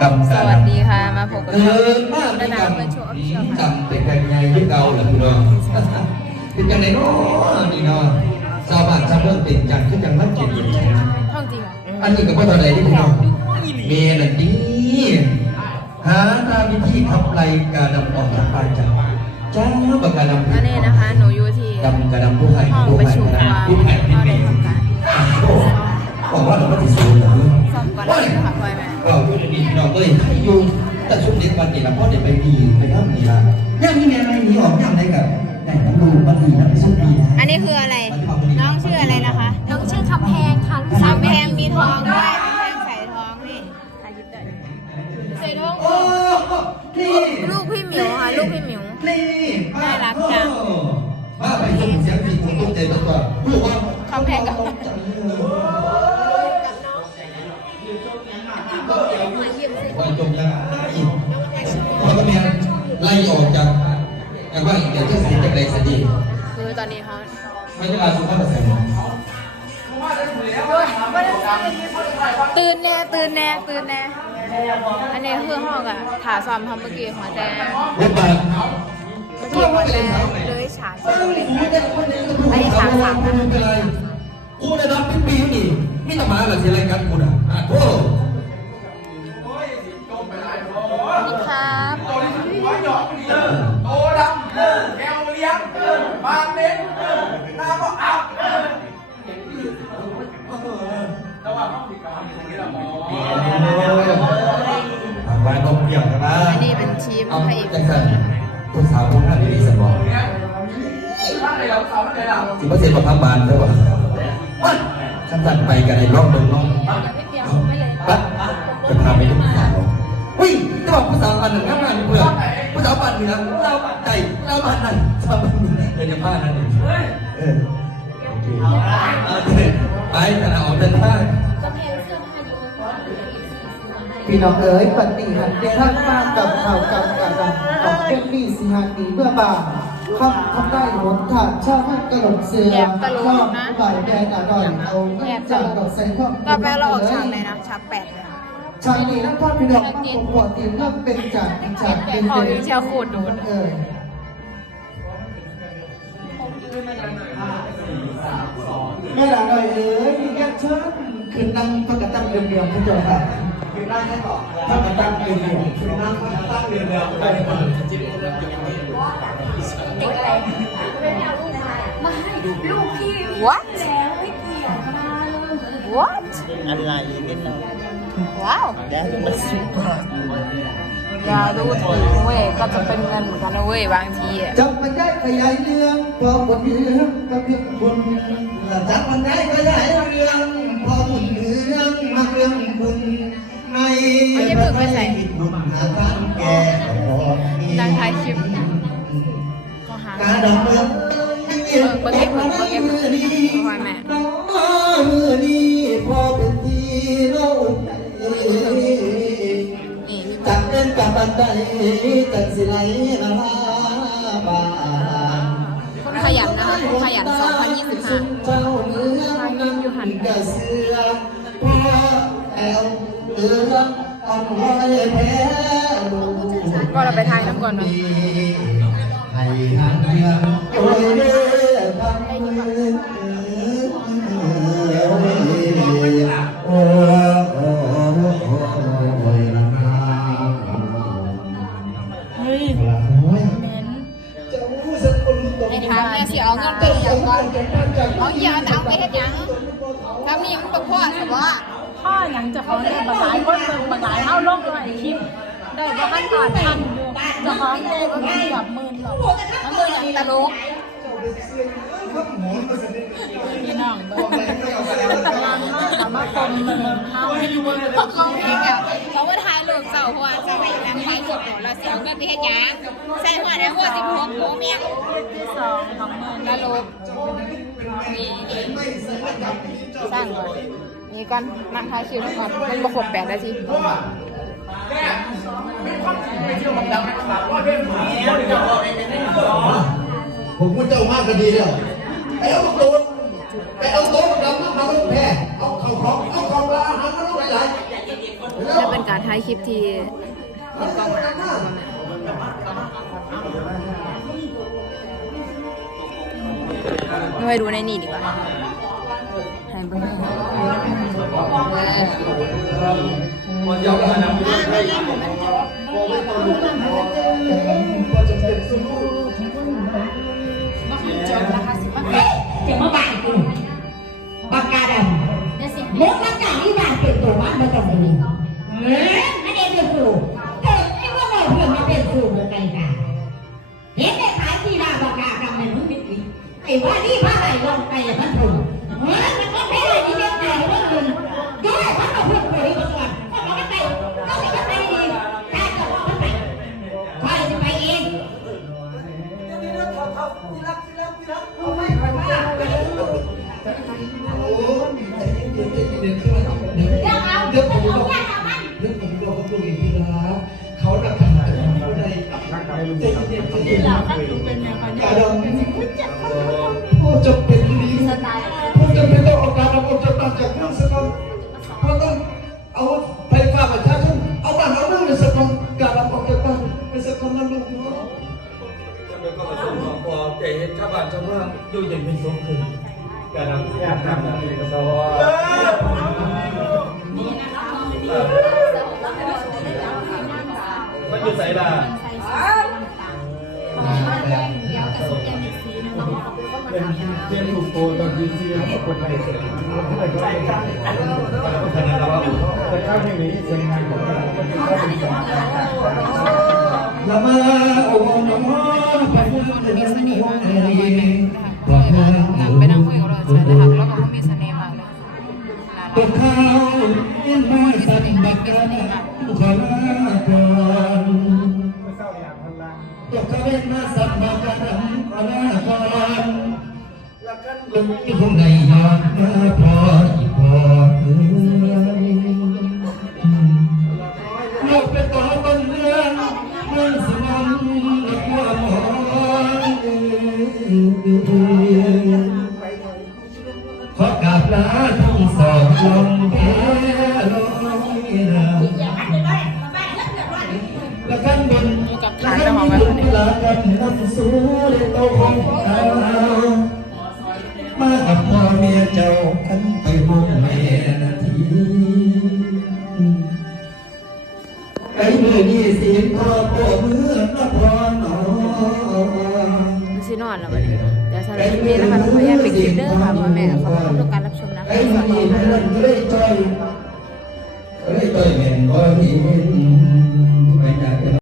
กำสการวัสดีค่ะ มาพบกับเกิช่องนมากระที่ดาษกำเพื่อนโชว์ออฟฟิเชียลค่ะจำเป็นกันไงที่เก่าเหรอพี่น้องเป็นจังไหนเนาะนี่เนาะชาวบ้านชาวเมืองติดจังคือจังมันกินอยู่นี่ท่องจริงเหรออันนี้ก็บ่เท่าไหร่ที่พี่น้องเมย์น่ะดีหาตามวิธีขับไล่กาดำออกจากบ้านจ้าจ้าบักกาดำอันนี้นะคะหนูอยู่ที่ดำกาดำผู้ให้ห้องผู้ประให้ชุมกาว่าดำผู้ให้ที่เราเมได้ย์ทำการโอ้บอกว่าเราไม่ได้สูงเหรอซ่อมก่อนเลยนะคะพ่อยแม่ ก็อยู่ในนี้เราเลยให้อยู่แต่ช่วงนี้วันนี้เราพ่อเดี๋ยวไปดีไปนั่งดีละย่างนี้แม่ไม่มีออกย่างได้กับแต่ต้องดูวันนี้นะไปสุดดีนะอันนี้คืออะไร น้องชื่ออะไรนะคะ น้องชื่อคำแพงค่ะลูกสาวแพงมีทองด้วยแพงใส่ทองนี่อายุเท่าไหร่ใส่ทองโอ้นี่ลูกพี่หมิวค่ะลูกพี่หมิวนี่น่ารักจังมาไปส่งเสียงผิดของตุ้มเจนตัวผู้ว่าคำแพงกับ วันจงยังอีกพอก็มีไล่ออกจากจากว่าอีกเดี๋ยวจะเสียจากไรสดีคือตอนนี้เขาไม่เวลาสุภาพสตรีตื่นแน่ตื่นแน่ตื่นแน่อันนี้คือห้องอะถาซ้อมทำเมื่อกี้หัวใจรถบัสเมื่อกี้หัวใจเลยฉากที่เราเล่นอันนี้ฉากสามนะกูได้รับเป็นปีนี่นี่ต้องมาหลังเสียรายการกูนะอะโอ้นี่ ครับโตดำเออแกวเลี้ยงเออบาเน้นหน้าก็อัพแต่ว่าห้องผิดกับห้องตรงนี้ละมอทางบ้านต้องเกี่ยวกันนะอันนี้เป็นทีมเอาจังสันผู้สาวผู้ท่านดีสมองท่านไหนเราสาวท่านไหนเราสิบเปอร์เซ็นต์ประคับบานใช่ป่ะขันสันไปกันในรอบเดินรอบ ผู้สาวปันนี่นะเราใจเราปันนั่นชอบปันนี่เดี๋ยวจะพลาดนั่นเองเออโอเคโอเคไปแต่ละออกเดินทางพี่น้องเอ๋ยปฏิหันเดท่านมากกับข่าวกับกระดังของเป็นมีสิหันดีเมื่อบางคำทำได้หนถาดชาติกระหลกเสือชอบบ่ายแดงอร่อยเอาจากดอกใส่ข้อต่อไปเราออกฉากไหนนะฉากแปดเลย ชายนี้นั่นพ่อพี่น้องมาผมปวดตีเริ่มเป็นจากจากเป็นขอวิเชียรขูดดูนะ เอ่ยแม่หลานหน่อยเอ๋ยมีแกเชิญขึ้นนั่งพักกระตั้งเรียมๆพระเจ้าค่ะขึ้นนั่งให้ต่อพักกระตั้งเรียมๆขึ้นนั่งพักกระตั้งเรียมๆไปลูกพี่ What แล้วไม่เกี่ยวกันเลย What อะไรกันเนาะ ว้าวเดี๋ยวมันสุภาพอย่าดูถูกเว้ยก็จะเป็นเงินเหมือนกันนะเว้ยบางทีอะจับมันได้ขยายเรื่องพอหมดเรื่องก็เพียงบุญจับมันได้ขยายเรื่องพอหมดเรื่องมาเรื่องบุญในบุญหาทางแก่บอกนางท้ายคลิ นี่จากเล่นกับบันไดจากสิไหลนาบานคนขยันนะคะคนขยัน2025เจ้าเมืองนั้นอยู่หันกะเสือพ่อแอวเอืออ่อนห้อยแพ้ลูก ก็เราไปทายน้ำก่อนเนาะให้หันเมืองโอ้ยเด้อทำมือ ในทางเนี่ยสิเอาเงินไปเฮ็ดหยังก่อนเอาอย่าแต่เอาไปเฮ็ดหยังทำนี่มันบ่พอสิว่าพ่อหยังจะฟ้องเนี่ยบางหลายคนเบิ่งบางหลายเท่าโลกเลยคลิปได้บ่ขั้นตอนทันอยู่จะฟ้องได้บ่มีแบบหมื่นหรอกมันคือหยังตลกพี่น้องเบิ่งกำลังมาสามารถคมมันเฮาให้ดูเบิ่งเขาเองอะเขาว่าถ่ายรูปเสาร์เพราะว่าจะไปนั่งถ่ายรูป แล้วเสียเงินไปเฮ็ดหยังใส่หัวได้หัว16โมงเมียที่สองของหมื่นตลกนี่สร้างก่อนนี่กันนั่งถ่ายคิวแล้วก่อนมันบ่ครบ8นาทีผมก็เจ้ามากก็ดีแล้วไปเอาโต๊ะไปเอาโต๊ะดำมาลงแพ้เอาเข้าของเอาของละอาหารมาลงหลายจะเป็นการถ่ายคลิปที่ติดกล้อง ไม่ไปดูในนี่ดีกว่าให้เบิ่งเออมันยาวขนาดนี้จะมาบานกูปากกาดำเล็กปากกาที่บ้านเป็นตัวมันมาจากไหนเอ๊ะอันนี้เป็นสูเกิดไอ้พวกเราเพื่อนมาเป็นสูเหมือนกันกัน อ้ว่านี่พระไหนลงไปอย่างนั้นถูกเฮ้ยมันก็ไม่ได้ที่เรื่องไหนเรื่องอื่นด้วยพระเราเพื่อนไปมาก่อนพวกเราก็ไปเราจะไปดีได้ก็ว่าไปใครจะไปเองเดี๋ยวเดี๋ยวผมบอกเดี๋ยวผมบอกกับลูกอีกทีนะเขาหนักขนาดไหนเขาได้ใจเย็นใจเย็น ของปอใจเห็นชาวบ้านชาวเมืองอยู่เย็นเป็นสุขขึ้นการนำแอบนำนั่นเองก็สวมันอยู่ใส่ละเป็นเกมถูกโกงตอนที่ซีคนไทยเสร็จแต่ก็ไม่ได้ขนาดนั้นว่าแต่ข้าวเพลงนี้เสียงงานของเราเป็นข้าวเป็นสองละมาโอ้ ต้นเรื่องเมืองสนามและความหอมขอกราบลาทั้งสองลมเพ กับนลากันนำสู่ในโตของเรามากับพ่อเมียเจ้าขันไปบุกเมียนาทีไอ้มือนี่สิพ่อพ่อมือพระพรหนอมันสินอนแล้วบัดนี้เดี๋ยวสำหรับคลิปนี้นะคะต้องขออนุญาตไปคลิปเด้อค่ะพ่อแม่ขอบคุณทุกการรับชมนะคะไอ้สวัสดีที่ค่ะมันเลยใจเลยใจเห็นบ่เห็น